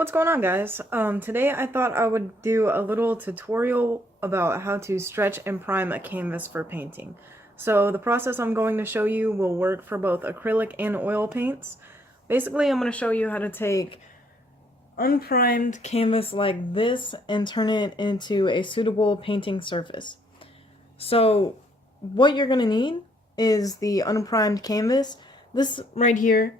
What's going on, guys? Today I thought I would do a little tutorial about how to stretch and prime a canvas for painting. So the process I'm going to show you will work for both acrylic and oil paints. Basically, I'm going to show you how to take unprimed canvas like this and turn it into a suitable painting surface. So what you're going to need is the unprimed canvas. This right here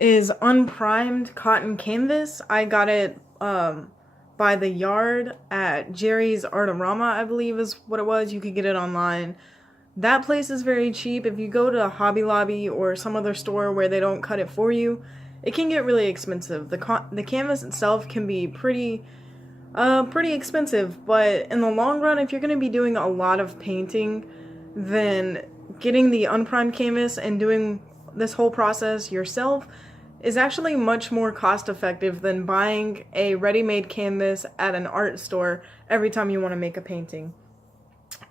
is unprimed cotton canvas. I got it by the yard at Jerry's Artorama, I believe is what it was. You could get it online. That place is very cheap. If you go to Hobby Lobby or some other store where they don't cut it for you, it can get really expensive. The canvas itself can be pretty expensive, but in the long run, if you're going to be doing a lot of painting, then getting the unprimed canvas and doing this whole process yourself is actually much more cost effective than buying a ready-made canvas at an art store every time you want to make a painting.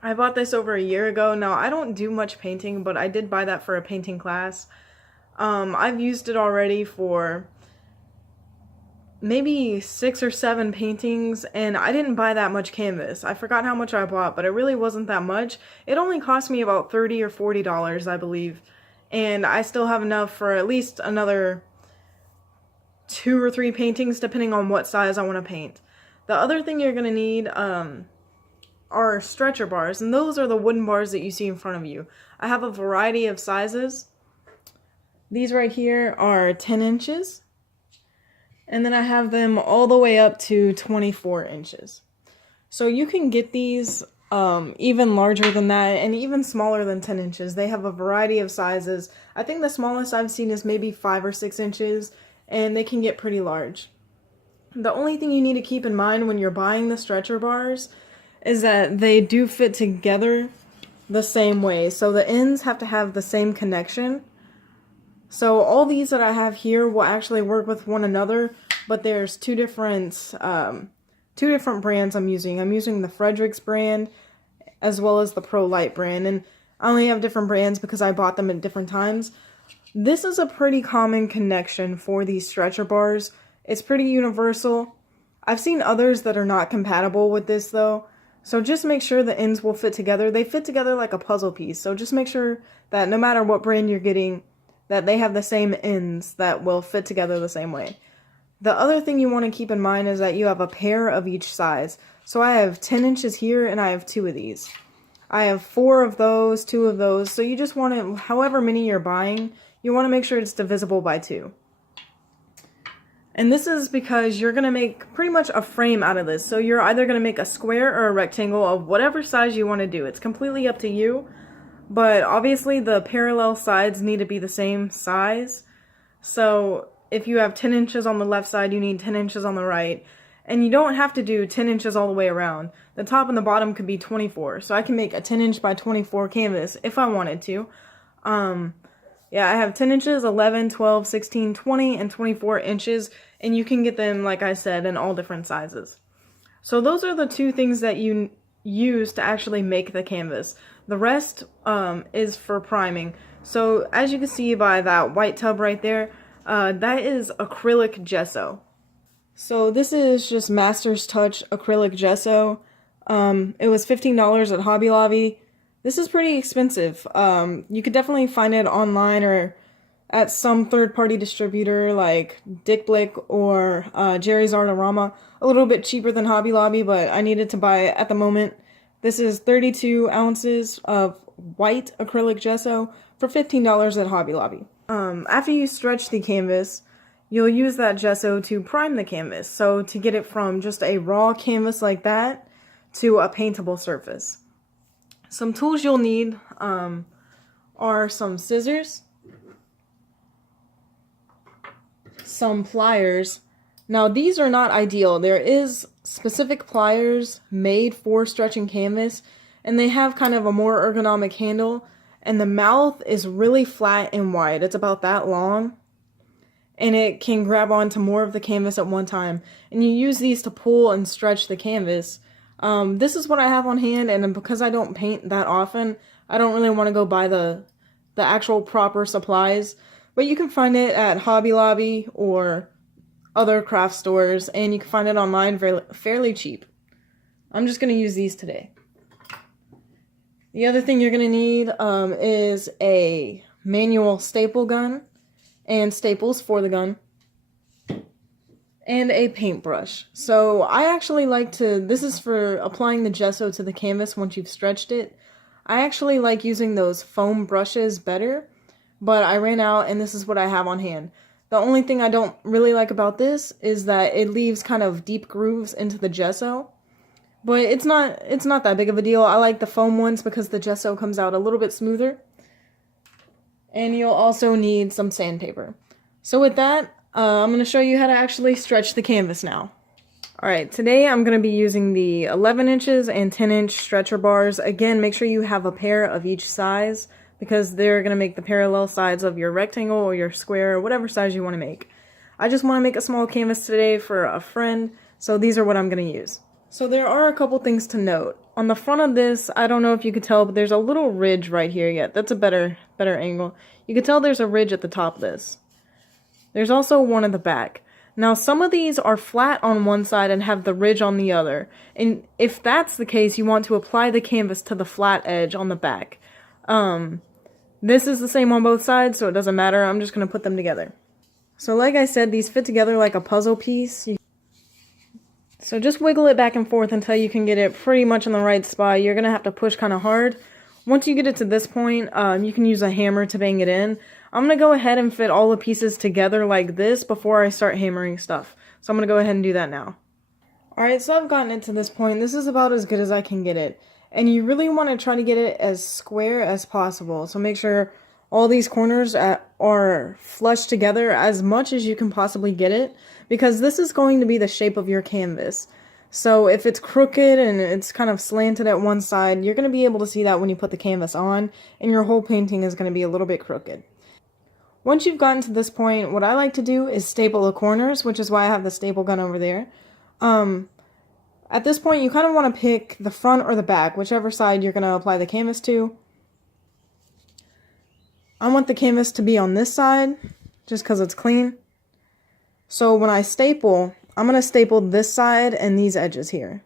I bought this over a year ago. Now, I don't do much painting, but I did buy that for a painting class. I've used it already for maybe 6 or 7 paintings, and I didn't buy that much canvas. I forgot how much I bought, but it really wasn't that much. It only cost me about $30 or $40, I believe, and I still have enough for at least another 2 or 3 paintings, depending on what size I want to paint. The other thing you're going to need are stretcher bars, and those are the wooden bars that you see in front of you. I have a variety of sizes. These right here are 10 inches, and then I have them all the way up to 24 inches. So you can get these even larger than that and even smaller than 10 inches. They have a variety of sizes. I think the smallest I've seen is maybe 5 or 6 inches, and they can get pretty large. The only thing you need to keep in mind when you're buying the stretcher bars is that they do fit together the same way. So the ends have to have the same connection. So all these that I have here will actually work with one another, but there's two different brands I'm using. I'm using the Fredericks brand as well as the Pro Light brand, and I only have different brands because I bought them at different times. This is a pretty common connection for these stretcher bars. It's pretty universal. I've seen others that are not compatible with this though, so just make sure the ends will fit together. They fit together like a puzzle piece, so just make sure that no matter what brand you're getting, that they have the same ends that will fit together the same way. The other thing you want to keep in mind is that you have a pair of each size. So I have 10 inches here and I have 2 of these. I have 4 of those, 2 of those, so you just want to, however many you're buying, you want to make sure it's divisible by 2. And this is because you're going to make pretty much a frame out of this. So you're either going to make a square or a rectangle of whatever size you want to do. It's completely up to you. But obviously the parallel sides need to be the same size. So if you have 10 inches on the left side, you need 10 inches on the right. And you don't have to do 10 inches all the way around. The top and the bottom could be 24. So I can make a 10 inch by 24 canvas if I wanted to. Yeah, I have 10 inches, 11, 12, 16, 20, and 24 inches, and you can get them, like I said, in all different sizes. So those are the 2 things that you use to actually make the canvas. The rest is for priming. So as you can see by that white tub right there, that is acrylic gesso. So this is just Master's Touch acrylic gesso. It was $15 at Hobby Lobby. This is pretty expensive. You could definitely find it online or at some third-party distributor like Dick Blick or Jerry's Artorama. A little bit cheaper than Hobby Lobby, but I needed to buy it at the moment. This is 32 ounces of white acrylic gesso for $15 at Hobby Lobby. After you stretch the canvas, you'll use that gesso to prime the canvas. So to get it from just a raw canvas like that to a paintable surface. Some tools you'll need are some scissors, some pliers. Now these are not ideal. There is specific pliers made for stretching canvas, and they have kind of a more ergonomic handle, and the mouth is really flat and wide. It's about that long, and it can grab onto more of the canvas at one time. And you use these to pull and stretch the canvas. This is what I have on hand, and because I don't paint that often, I don't really want to go buy the actual proper supplies. But you can find it at Hobby Lobby or other craft stores, and you can find it online fairly cheap. I'm just going to use these today. The other thing you're going to need is a manual staple gun and staples for the gun, and a paintbrush. So I actually like to, this is for applying the gesso to the canvas once you've stretched it. I actually like using those foam brushes better, but I ran out and this is what I have on hand. The only thing I don't really like about this is that it leaves kind of deep grooves into the gesso. But it's not that big of a deal. I like the foam ones because the gesso comes out a little bit smoother. And you'll also need some sandpaper. So with that, I'm going to show you how to actually stretch the canvas now. Alright, today I'm going to be using the 11 inches and 10 inch stretcher bars. Again, make sure you have a pair of each size because they're going to make the parallel sides of your rectangle or your square or whatever size you want to make. I just want to make a small canvas today for a friend, so these are what I'm going to use. So there are a couple things to note. On the front of this, I don't know if you could tell, but there's a little ridge right here. Yeah, that's a better angle. You can tell there's a ridge at the top of this. There's also one at the back. Now, some of these are flat on one side and have the ridge on the other. And if that's the case, you want to apply the canvas to the flat edge on the back. This is the same on both sides, so it doesn't matter. I'm just going to put them together. So like I said, these fit together like a puzzle piece. So just wiggle it back and forth until you can get it pretty much in the right spot. You're going to have to push kind of hard. Once you get it to this point, you can use a hammer to bang it in. I'm going to go ahead and fit all the pieces together like this before I start hammering stuff. So I'm going to go ahead and do that now. Alright, so I've gotten it to this point. This is about as good as I can get it. And you really want to try to get it as square as possible. So make sure all these corners are flush together as much as you can possibly get it, because this is going to be the shape of your canvas. So if it's crooked and it's kind of slanted at one side, you're going to be able to see that when you put the canvas on, and your whole painting is going to be a little bit crooked. Once you've gotten to this point, what I like to do is staple the corners, which is why I have the staple gun over there. At this point, you kind of want to pick the front or the back, whichever side you're going to apply the canvas to. I want the canvas to be on this side, just because it's clean. So when I staple, I'm going to staple this side and these edges here.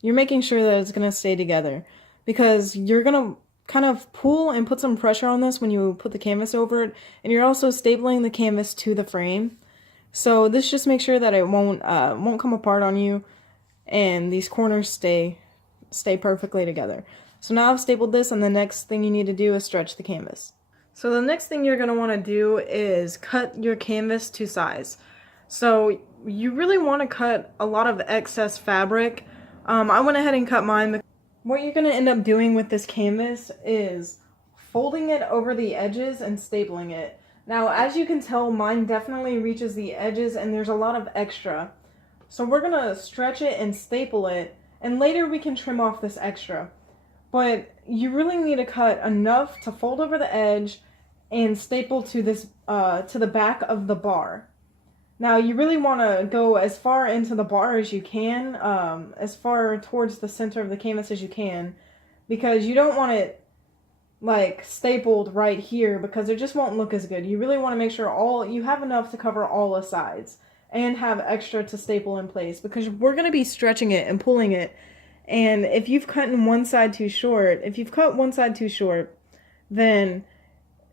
You're making sure that it's going to stay together, because you're going to kind of pull and put some pressure on this when you put the canvas over it, and you're also stapling the canvas to the frame. So this just makes sure that it won't come apart on you, and these corners stay perfectly together. So now I've stapled this, and the next thing you need to do is stretch the canvas. So the next thing you're going to want to do is cut your canvas to size. So you really want to cut a lot of excess fabric. I went ahead and cut mine. What you're going to end up doing with this canvas is folding it over the edges and stapling it. Now, as you can tell, mine definitely reaches the edges and there's a lot of extra. So we're going to stretch it and staple it, and later we can trim off this extra. But you really need to cut enough to fold over the edge and staple to this to the back of the bar. Now you really want to go as far into the bar as you can, as far towards the center of the canvas as you can, because you don't want it like stapled right here, because it just won't look as good. You really want to make sure you have enough to cover all the sides and have extra to staple in place, because we're going to be stretching it and pulling it. And if you've cut one side too short, then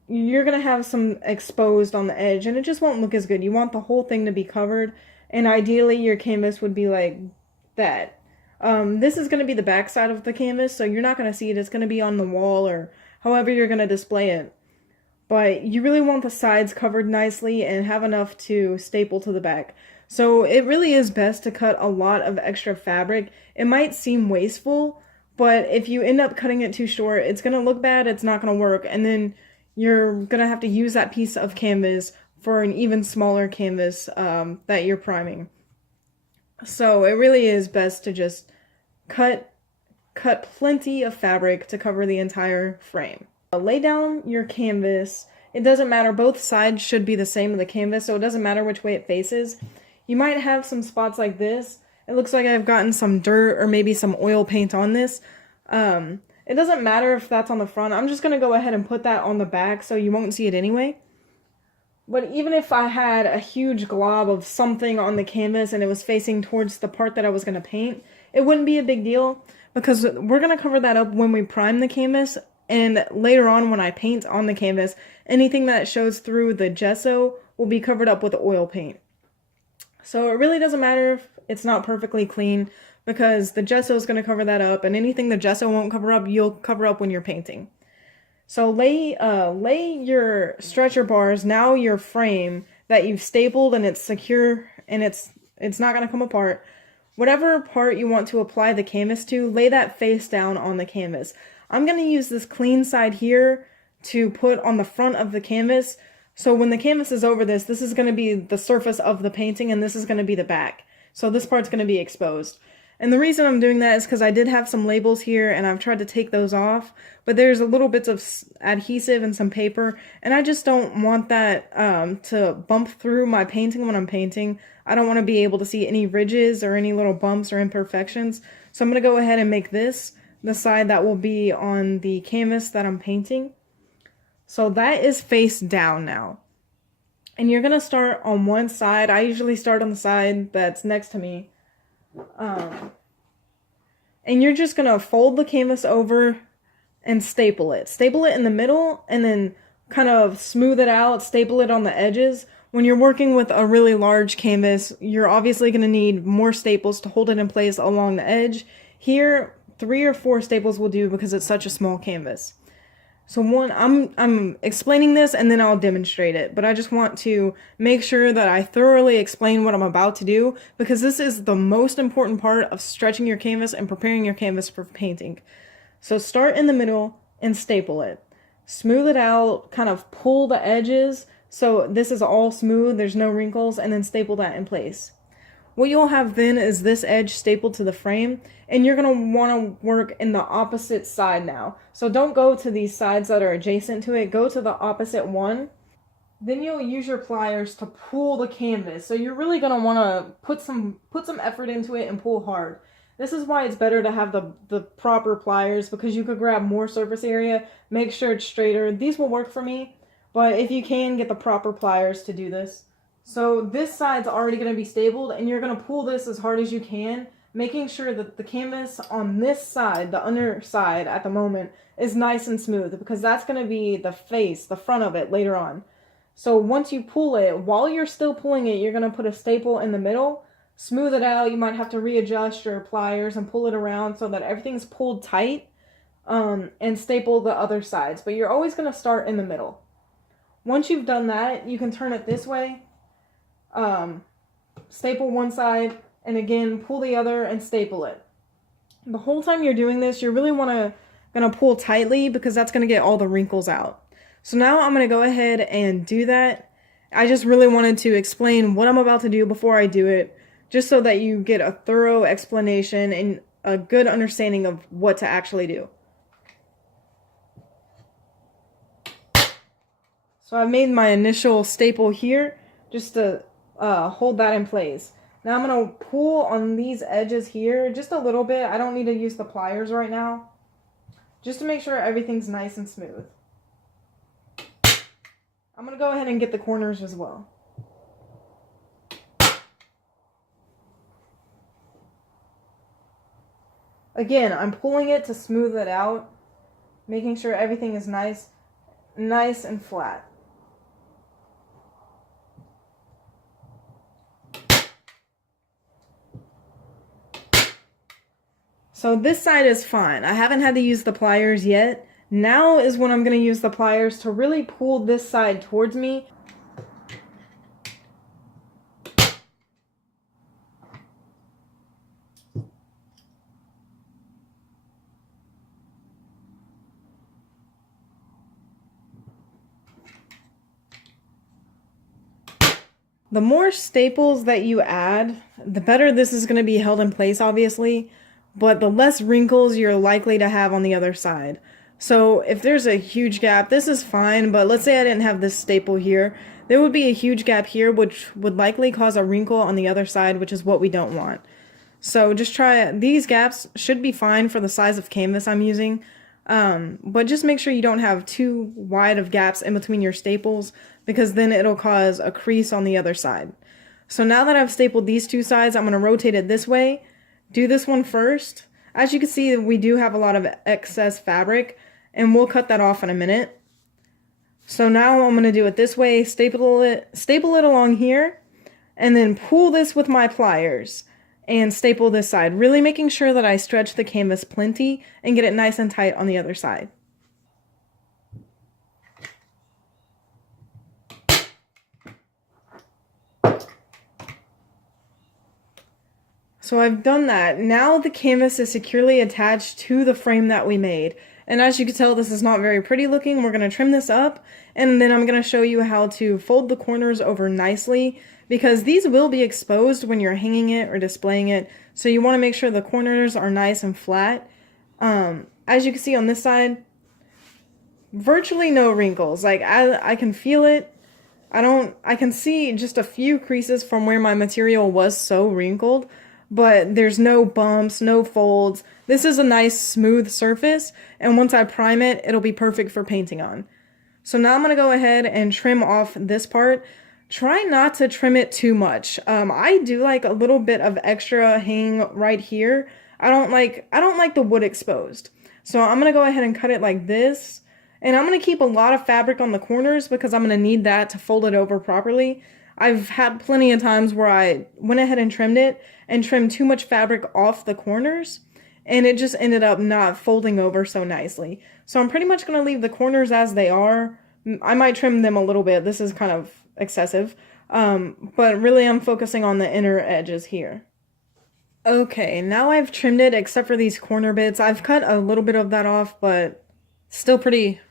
you're going to have some exposed on the edge, and it just won't look as good. You want the whole thing to be covered, and ideally your canvas would be like that. This is going to be the back side of the canvas, so you're not going to see it. It's going to be on the wall or however you're going to display it. But you really want the sides covered nicely and have enough to staple to the back. So it really is best to cut a lot of extra fabric. It might seem wasteful, but if you end up cutting it too short, it's going to look bad, it's not going to work, and then you're going to have to use that piece of canvas for an even smaller canvas that you're priming. So it really is best to just cut plenty of fabric to cover the entire frame. Lay down your canvas. It doesn't matter, both sides should be the same of the canvas, so it doesn't matter which way it faces. You might have some spots like this. It looks like I've gotten some dirt or maybe some oil paint on this. It doesn't matter if that's on the front. I'm just going to go ahead and put that on the back so you won't see it anyway. But even if I had a huge glob of something on the canvas and it was facing towards the part that I was going to paint, it wouldn't be a big deal because we're going to cover that up when we prime the canvas. And later on when I paint on the canvas, anything that shows through the gesso will be covered up with oil paint. So it really doesn't matter if it's not perfectly clean because the gesso is going to cover that up, and anything the gesso won't cover up, you'll cover up when you're painting. So lay your stretcher bars, now your frame that you've stapled and it's secure and it's not going to come apart. Whatever part you want to apply the canvas to, lay that face down on the canvas. I'm going to use this clean side here to put on the front of the canvas. So when the canvas is over this is going to be the surface of the painting and this is going to be the back. So this part's going to be exposed. And the reason I'm doing that is because I did have some labels here and I've tried to take those off, but there's a little bits of adhesive and some paper, and I just don't want that to bump through my painting when I'm painting. I don't want to be able to see any ridges or any little bumps or imperfections. So I'm going to go ahead and make this the side that will be on the canvas that I'm painting. So that is face down now. And you're going to start on one side. I usually start on the side that's next to me. And you're just going to fold the canvas over and staple it. Staple it in the middle and then kind of smooth it out, staple it on the edges. When you're working with a really large canvas, you're obviously going to need more staples to hold it in place along the edge. Here, 3 or 4 staples will do because it's such a small canvas. So I'm explaining this and then I'll demonstrate it, but I just want to make sure that I thoroughly explain what I'm about to do because this is the most important part of stretching your canvas and preparing your canvas for painting. So start in the middle and staple it. Smooth it out, kind of pull the edges so this is all smooth, there's no wrinkles, and then staple that in place. What you'll have then is this edge stapled to the frame, and you're going to want to work in the opposite side now. So don't go to these sides that are adjacent to it, go to the opposite one. Then you'll use your pliers to pull the canvas. So you're really going to want to put some effort into it and pull hard. This is why it's better to have the proper pliers because you could grab more surface area, make sure it's straighter. These will work for me, but if you can, get the proper pliers to do this. So this side's already going to be stapled and you're going to pull this as hard as you can, making sure that the canvas on this side, the underside at the moment, is nice and smooth because that's going to be the face, the front of it later on. So once you pull it, while you're still pulling it, you're going to put a staple in the middle, smooth it out. You might have to readjust your pliers and pull it around so that everything's pulled tight, and staple the other sides. But you're always going to start in the middle. Once you've done that, you can turn it this way. Staple one side and again pull the other and staple it. The whole time you're doing this, you're really gonna pull tightly because that's gonna get all the wrinkles out. So now I'm gonna go ahead and do that. I just really wanted to explain what I'm about to do before I do it, just so that you get a thorough explanation and a good understanding of what to actually do. So I've made my initial staple here just to hold that in place. Now I'm going to pull on these edges here just a little bit. I don't need to use the pliers right now, just to make sure everything's nice and smooth. I'm going to go ahead and get the corners as well. Again, I'm pulling it to smooth it out, making sure everything is nice and flat. So this side is fine. I haven't had to use the pliers yet. Now is when I'm going to use the pliers to really pull this side towards me. The more staples that you add, the better this is going to be held in place, obviously, but the less wrinkles you're likely to have on the other side. So if there's a huge gap, this is fine, but let's say I didn't have this staple here, there would be a huge gap here, which would likely cause a wrinkle on the other side, which is what we don't want. So just these gaps should be fine for the size of canvas I'm using. But just make sure you don't have too wide of gaps in between your staples because then it'll cause a crease on the other side. So now that I've stapled these two sides, I'm going to rotate it this way. Do this one first. As you can see, we do have a lot of excess fabric, and we'll cut that off in a minute. So now I'm going to do it this way, staple it along here, and then pull this with my pliers and staple this side, really making sure that I stretch the canvas plenty and get it nice and tight on the other side. So I've done that. Now the canvas is securely attached to the frame that we made. And as you can tell, this is not very pretty looking. We're going to trim this up, and then I'm going to show you how to fold the corners over nicely, because these will be exposed when you're hanging it or displaying it. So you want to make sure the corners are nice and flat. As you can see on this side, virtually no wrinkles. Like I can feel it. I can see just a few creases from where my material was so wrinkled, but there's no bumps, no folds. This is a nice smooth surface, and once I prime it, it'll be perfect for painting on. So now I'm going to go ahead and trim off this part. Try not to trim it too much. I do like a little bit of extra hanging right here. I don't like the wood exposed. So I'm going to go ahead and cut it like this. And I'm going to keep a lot of fabric on the corners because I'm going to need that to fold it over properly. I've had plenty of times where I went ahead and trimmed it and trimmed too much fabric off the corners, and it just ended up not folding over so nicely. So I'm pretty much going to leave the corners as they are. I might trim them a little bit. This is kind of excessive. But really I'm focusing on the inner edges here. Okay, now I've trimmed it except for these corner bits. I've cut a little bit of that off, but still pretty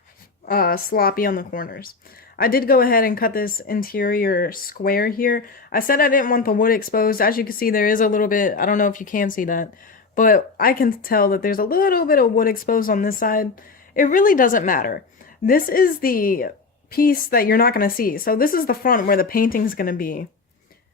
sloppy on the corners. I did go ahead and cut this interior square here. I said I didn't want the wood exposed. As you can see, there is a little bit, I don't know if you can see that, but I can tell that there's a little bit of wood exposed on this side. It really doesn't matter. This is the piece that you're not going to see. So this is the front where the painting's going to be.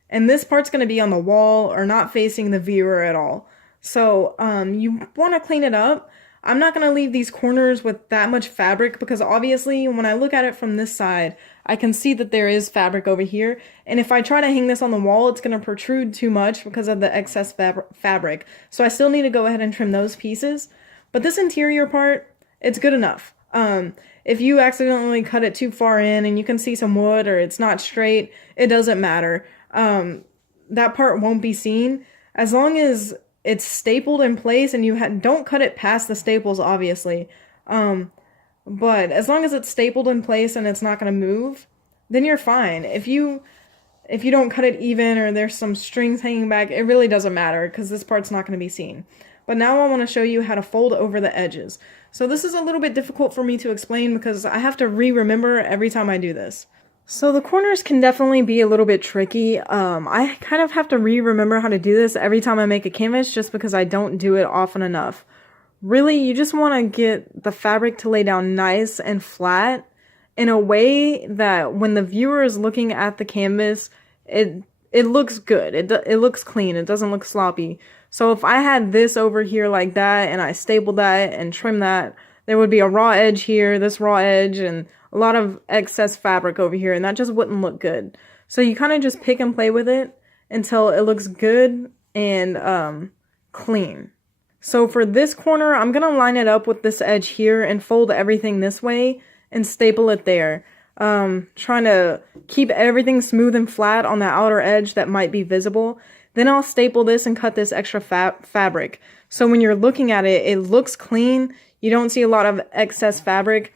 And this part's going to be on the wall or not facing the viewer at all. So you want to clean it up. I'm not going to leave these corners with that much fabric because obviously when I look at it from this side, I can see that there is fabric over here. And if I try to hang this on the wall, it's going to protrude too much because of the excess fabric. So I still need to go ahead and trim those pieces. But this interior part, it's good enough. If you accidentally cut it too far in and you can see some wood or it's not straight, it doesn't matter. That part won't be seen. As long as it's stapled in place and you don't cut it past the staples, obviously. But as long as it's stapled in place and it's not going to move, then you're fine. If you don't cut it even or there's some strings hanging back, it really doesn't matter because this part's not going to be seen. But now I want to show you how to fold over the edges. So this is a little bit difficult for me to explain because I have to remember every time I do this. So the corners can definitely be a little bit tricky. I kind of have to remember how to do this every time I make a canvas just because I don't do it often enough. Really, you just want to get the fabric to lay down nice and flat in a way that when the viewer is looking at the canvas, it looks good. It looks clean. It doesn't look sloppy. So if I had this over here like that and I stapled that and trimmed that, there would be a raw edge here, this raw edge, and a lot of excess fabric over here, and that just wouldn't look good. So you kind of just pick and play with it until it looks good and clean. So for this corner, I'm going to line it up with this edge here and fold everything this way and staple it there. Trying to keep everything smooth and flat on the outer edge that might be visible. Then I'll staple this and cut this extra fabric. So when you're looking at it, it looks clean. You don't see a lot of excess fabric.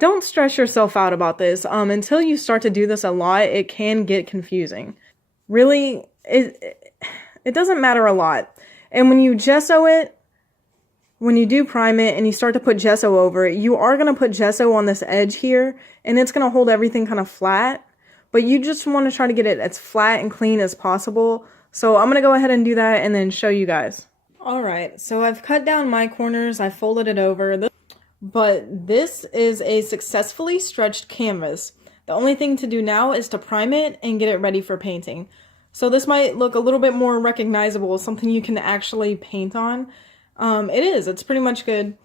Don't stress yourself out about this. Until you start to do this a lot, it can get confusing. Really, it doesn't matter a lot. And when you gesso it, when you do prime it and you start to put gesso over it, you are going to put gesso on this edge here, and it's going to hold everything kind of flat. But you just want to try to get it as flat and clean as possible. So I'm going to go ahead and do that and then show you guys. Alright, so I've cut down my corners, I folded it over. But this is a successfully stretched canvas. The only thing to do now is to prime it and get it ready for painting. So this might look a little bit more recognizable, something you can actually paint on. It's pretty much good.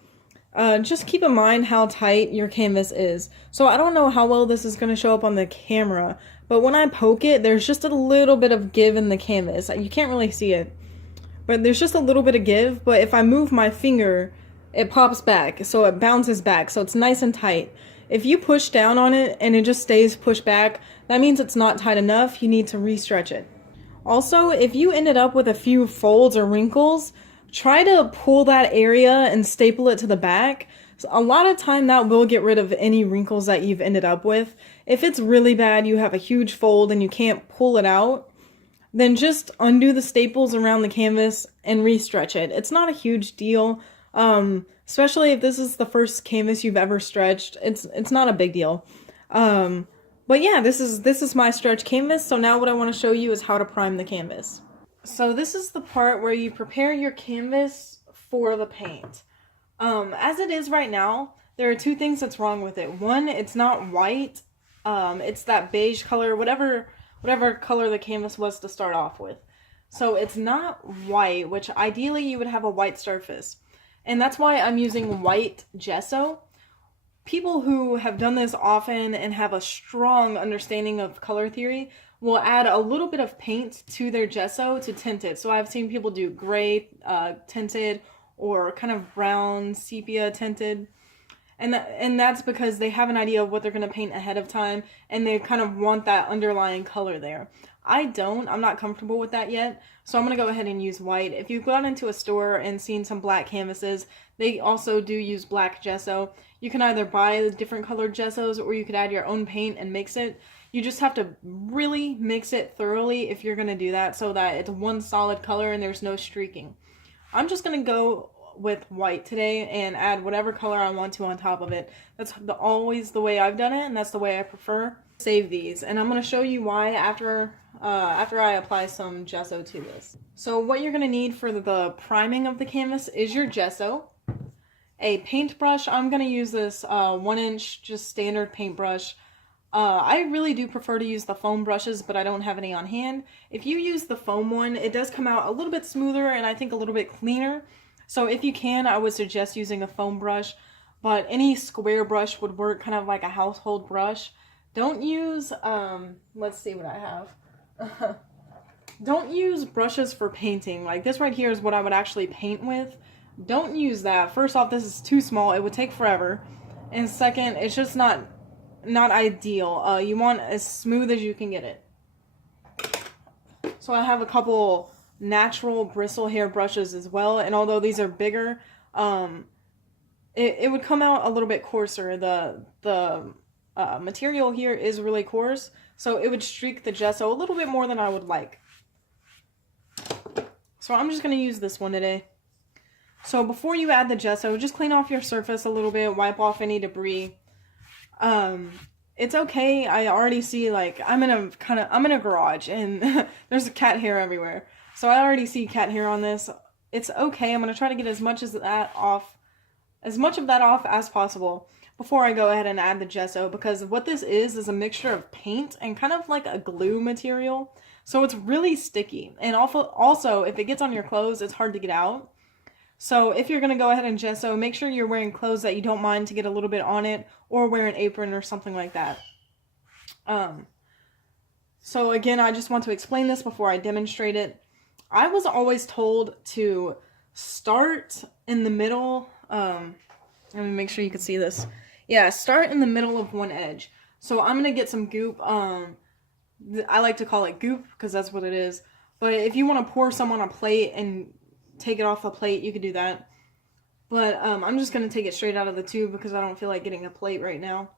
just keep in mind how tight your canvas is. So I don't know how well this is going to show up on the camera, but when I poke it, there's just a little bit of give in the canvas. You can't really see it, but there's just a little bit of give, but if I move my finger, it pops back, so it bounces back, so it's nice and tight. If you push down on it and it just stays pushed back, that means it's not tight enough. You need to re-stretch it. Also, if you ended up with a few folds or wrinkles, try to pull that area and staple it to the back. So a lot of time that will get rid of any wrinkles that you've ended up with. If it's really bad, you have a huge fold and you can't pull it out, then just undo the staples around the canvas and re-stretch it. It's not a huge deal. Especially if this is the first canvas you've ever stretched, it's not a big deal. But yeah, this is my stretch canvas. So now what I want to show you is how to prime the canvas. So this is the part where you prepare your canvas for the paint. As it is right now, there are two things that's wrong with it. One, it's not white. It's that beige color, whatever color the canvas was to start off with. So it's not white, which ideally you would have a white surface. And that's why I'm using white gesso. People who have done this often and have a strong understanding of color theory will add a little bit of paint to their gesso to tint it. So I've seen people do gray tinted or kind of brown sepia tinted. And that's because they have an idea of what they're going to paint ahead of time and they kind of want that underlying color there. I don't. I'm not comfortable with that yet, so I'm going to go ahead and use white. If you've gone into a store and seen some black canvases, they also do use black gesso. You can either buy the different colored gessos or you could add your own paint and mix it. You just have to really mix it thoroughly if you're going to do that so that it's one solid color and there's no streaking. I'm just going to go with white today and add whatever color I want to on top of it. That's always the way I've done it, and that's the way I prefer. Save these, and I'm going to show you why after I apply some gesso to this. So what you're going to need for the priming of the canvas is your gesso, a paintbrush. I'm going to use this 1-inch just standard paintbrush. I really do prefer to use the foam brushes, but I don't have any on hand. If you use the foam one, it does come out a little bit smoother and I think a little bit cleaner. So if you can, I would suggest using a foam brush, but any square brush would work, kind of like a household brush. Don't use, let's see what I have. Don't use brushes for painting. Like this right here is what I would actually paint with. Don't use that. First off, this is too small. It would take forever. And second, it's just not ideal. You want as smooth as you can get it. So I have a couple natural bristle hair brushes as well, and although these are bigger, it would come out a little bit coarser. The material here is really coarse, so it would streak the gesso a little bit more than I would like. So I'm just going to use this one today. So before you add the gesso, just clean off your surface a little bit, wipe off any debris. It's okay. I already see, like, I'm in a garage and there's cat hair everywhere. So I already see cat hair on this. It's okay. I'm going to try to get as much of that off as possible before I go ahead and add the gesso, because what this is a mixture of paint and kind of like a glue material. So it's really sticky. And also, if it gets on your clothes, it's hard to get out. So if you're going to go ahead and gesso, make sure you're wearing clothes that you don't mind to get a little bit on it, or wear an apron or something like that. So again, I just want to explain this before I demonstrate it. I was always told to start in the middle. Let me make sure you can see this. Yeah, start in the middle of one edge. So I'm going to get some goop. I like to call it goop because that's what it is. But if you want to pour some on a plate and take it off the plate, you could do that. But I'm just going to take it straight out of the tube because I don't feel like getting a plate right now.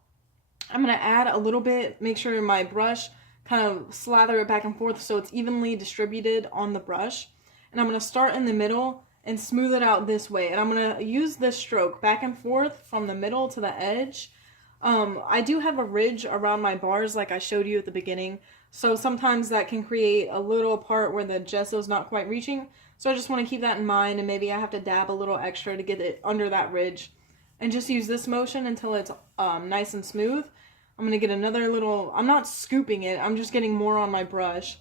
I'm going to add a little bit, make sure my brush kind of slather it back and forth so it's evenly distributed on the brush. And I'm going to start in the middle and smooth it out this way. And I'm going to use this stroke back and forth from the middle to the edge. I do have a ridge around my bars like I showed you at the beginning. So sometimes that can create a little part where the gesso's not quite reaching. So I just want to keep that in mind, and maybe I have to dab a little extra to get it under that ridge. And just use this motion until it's nice and smooth. I'm going to get another little, I'm not scooping it, I'm just getting more on my brush.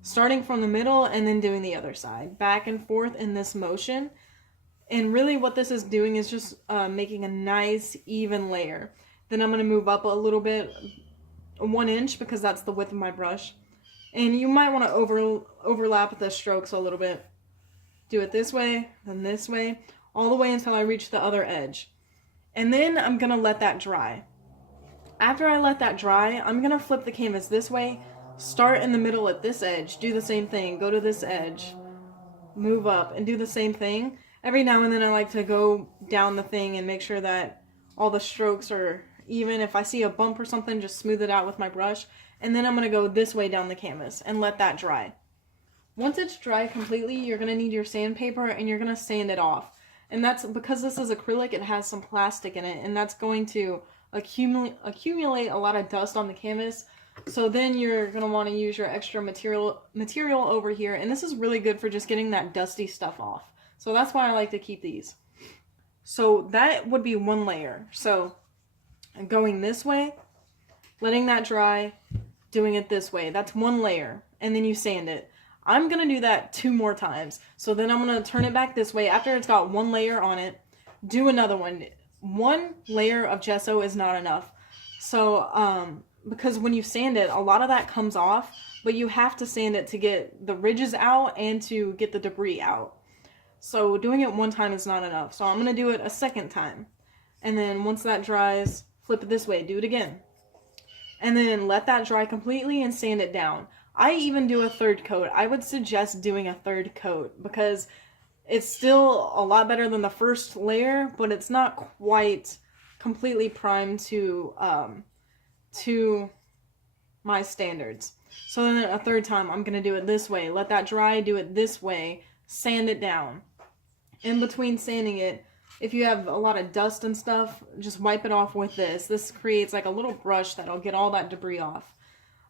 Starting from the middle and then doing the other side. Back and forth in this motion. And really what this is doing is just making a nice even layer. Then I'm going to move up a little bit, 1 inch, because that's the width of my brush. And you might want to overlap the strokes a little bit. Do it this way, then this way, all the way until I reach the other edge. And then I'm going to let that dry. After I let that dry, I'm going to flip the canvas this way, start in the middle at this edge, do the same thing, go to this edge, move up, and do the same thing. Every now and then I like to go down the thing and make sure that all the strokes are even. If I see a bump or something, just smooth it out with my brush. And then I'm going to go this way down the canvas and let that dry. Once it's dry completely, you're going to need your sandpaper and you're going to sand it off. And that's because this is acrylic, it has some plastic in it, and that's going to accumulate a lot of dust on the canvas. So then you're going to want to use your extra material over here, and this is really good for just getting that dusty stuff off. So that's why I like to keep these. So that would be 1 layer. So going this way, letting that dry, doing it this way. That's 1 layer, and then you sand it. I'm going to do that 2 more times. So then I'm going to turn it back this way. After it's got 1 layer on it, do another one. 1 layer of gesso is not enough. So, because when you sand it, a lot of that comes off, but you have to sand it to get the ridges out and to get the debris out. So doing it 1 time is not enough. So I'm going to do it a 2nd time. And then once that dries, flip it this way, do it again. And then let that dry completely and sand it down. I even do a 3rd coat. I would suggest doing a 3rd coat because it's still a lot better than the first layer, but it's not quite completely primed to my standards. So then a 3rd time, I'm going to do it this way. Let that dry, do it this way, sand it down. In between sanding it, if you have a lot of dust and stuff, just wipe it off with this. This creates like a little brush that'll get all that debris off.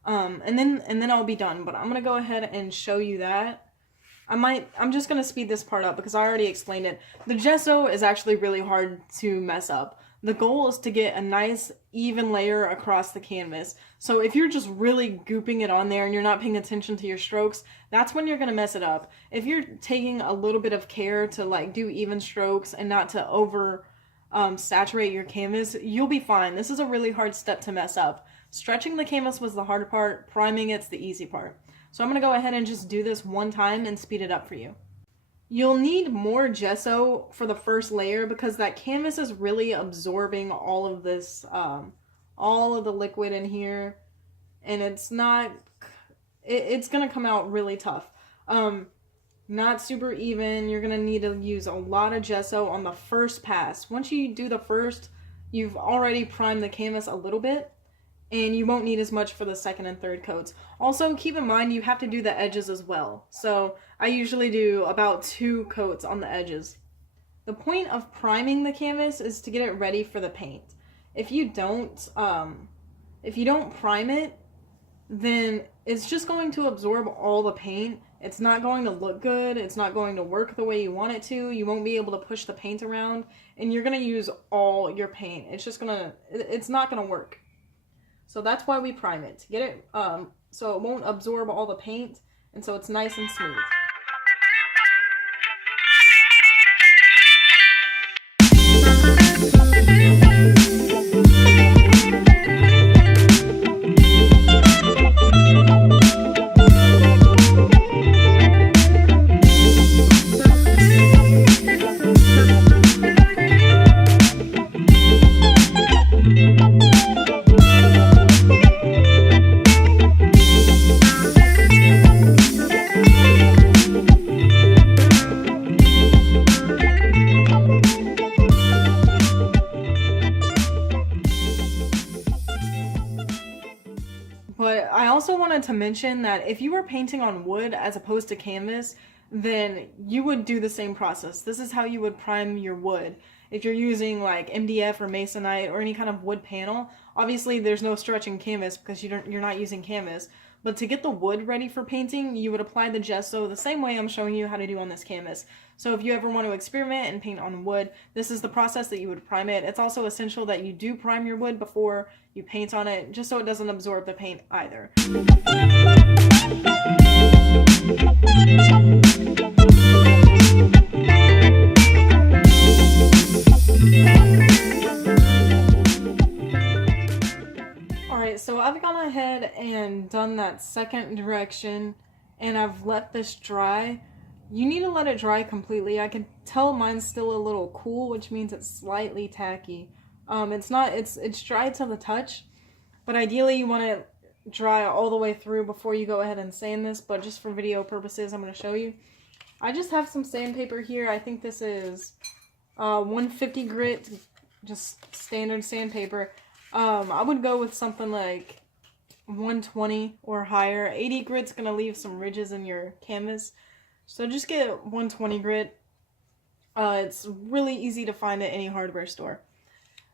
And then I'll be done, but I'm going to go ahead and show you that. I'm just going to speed this part up because I already explained it. The gesso is actually really hard to mess up. The goal is to get a nice even layer across the canvas. So if you're just really gooping it on there and you're not paying attention to your strokes, that's when you're going to mess it up. If you're taking a little bit of care to like do even strokes and not to over saturate your canvas, you'll be fine. This is a really hard step to mess up. Stretching the canvas was the hard part, priming it's the easy part. So I'm going to go ahead and just do this 1 time and speed it up for you. You'll need more gesso for the first layer because that canvas is really absorbing all of this, all of the liquid in here, and it's going to come out really tough. Not super even. You're going to need to use a lot of gesso on the first pass. Once you do the first, you've already primed the canvas a little bit, and you won't need as much for the 2nd and 3rd coats. Also, keep in mind you have to do the edges as well. So I usually do about 2 coats on the edges. The point of priming the canvas is to get it ready for the paint. If you don't prime it, then it's just going to absorb all the paint. It's not going to look good. It's not going to work the way you want it to. You won't be able to push the paint around, and you're going to use all your paint. It's not going to work. So that's why we prime it, to get it so it won't absorb all the paint, and so it's nice and smooth. But I also wanted to mention that if you were painting on wood as opposed to canvas, then you would do the same process. This is how you would prime your wood. If you're using like MDF or Masonite or any kind of wood panel, obviously there's no stretching canvas because you're not using canvas. But to get the wood ready for painting, you would apply the gesso the same way I'm showing you how to do on this canvas. So if you ever want to experiment and paint on wood, this is the process that you would prime it. It's also essential that you do prime your wood before you paint on it, just so it doesn't absorb the paint either. Alright, so I've gone ahead and done that second direction, and I've let this dry. You need to let it dry completely. I can tell mine's still a little cool, which means it's slightly tacky. It's dry to the touch, but ideally you want to dry all the way through before you go ahead and sand this, but just for video purposes, I'm going to show you. I just have some sandpaper here. I think this is 150 grit, just standard sandpaper. I would go with something like 120 or higher. 80 grit's going to leave some ridges in your canvas, so just get 120 grit. It's really easy to find at any hardware store.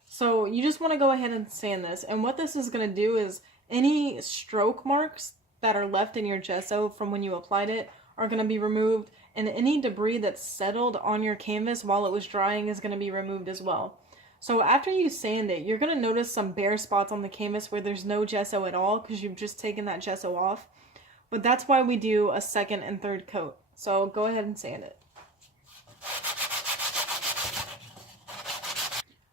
So you just want to go ahead and sand this, and what this is going to do is any stroke marks that are left in your gesso from when you applied it are going to be removed, and any debris that's settled on your canvas while it was drying is going to be removed as well. So after you sand it, you're going to notice some bare spots on the canvas where there's no gesso at all because you've just taken that gesso off. But that's why we do a second and third coat. So go ahead and sand it.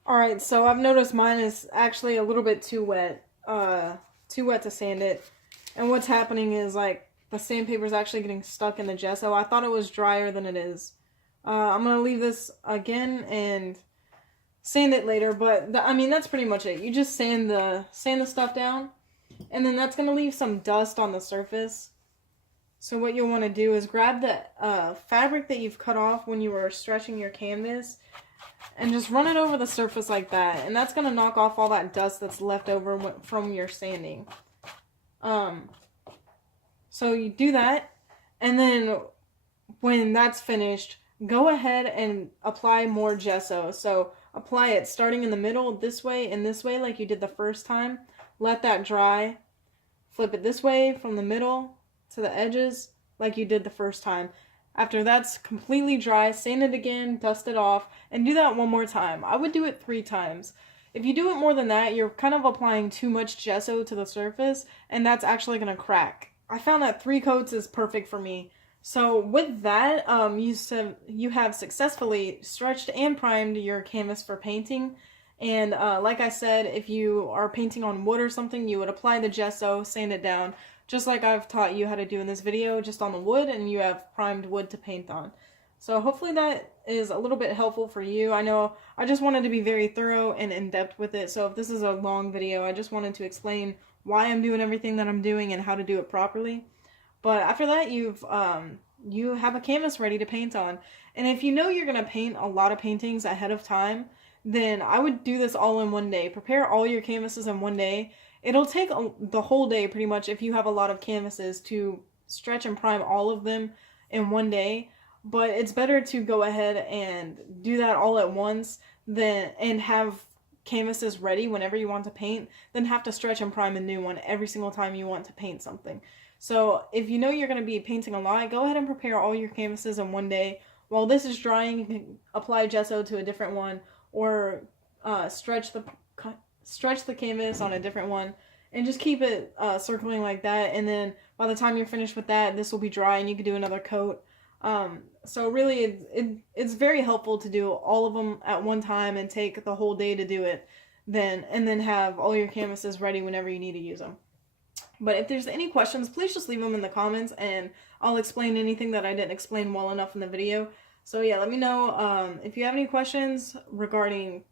Alright, so I've noticed mine is actually a little bit too wet to sand it. And what's happening is, like, the sandpaper is actually getting stuck in the gesso. I thought it was drier than it is. I'm going to leave this again and sand it later, but I mean, that's pretty much it. You just sand the stuff down, and then that's going to leave some dust on the surface. So what you'll want to do is grab the fabric that you've cut off when you were stretching your canvas and just run it over the surface like that, and that's going to knock off all that dust that's left over from your sanding. So you do that, and then when that's finished, go ahead and apply more gesso. So apply it starting in the middle this way and this way like you did the first time. Let that dry. Flip it this way from the middle to the edges like you did the first time. After that's completely dry, sand it again, dust it off, and do that one more time. I would do it 3 times. If you do it more than that, you're kind of applying too much gesso to the surface, and that's actually going to crack. I found that 3 coats is perfect for me. So with that, you have successfully stretched and primed your canvas for painting. And like I said, if you are painting on wood or something, you would apply the gesso, sand it down, just like I've taught you how to do in this video, just on the wood, and you have primed wood to paint on. So hopefully that is a little bit helpful for you. I know I just wanted to be very thorough and in-depth with it, so if this is a long video, I just wanted to explain why I'm doing everything that I'm doing and how to do it properly. But after that, you have a canvas ready to paint on. And if you know you're going to paint a lot of paintings ahead of time, then I would do this all in one day. Prepare all your canvases in one day. It'll take the whole day pretty much if you have a lot of canvases to stretch and prime all of them in one day. But it's better to go ahead and do that all at once and have canvases ready whenever you want to paint, than have to stretch and prime a new one every single time you want to paint something. So if you know you're going to be painting a lot, go ahead and prepare all your canvases in one day. While this is drying, you can apply gesso to a different one, or stretch the canvas on a different one, and just keep it circling like that. And then by the time you're finished with that, this will be dry and you can do another coat. So really, it's very helpful to do all of them at one time and take the whole day to do it, and then have all your canvases ready whenever you need to use them. But if there's any questions, please just leave them in the comments, and I'll explain anything that I didn't explain well enough in the video. So yeah, let me know if you have any questions regarding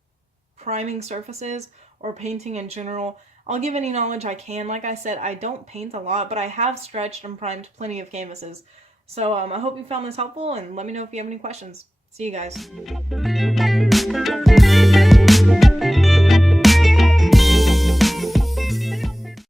priming surfaces or painting in general. I'll give any knowledge I can. Like I said, I don't paint a lot, but I have stretched and primed plenty of canvases. So I hope you found this helpful, and let me know if you have any questions. See you guys.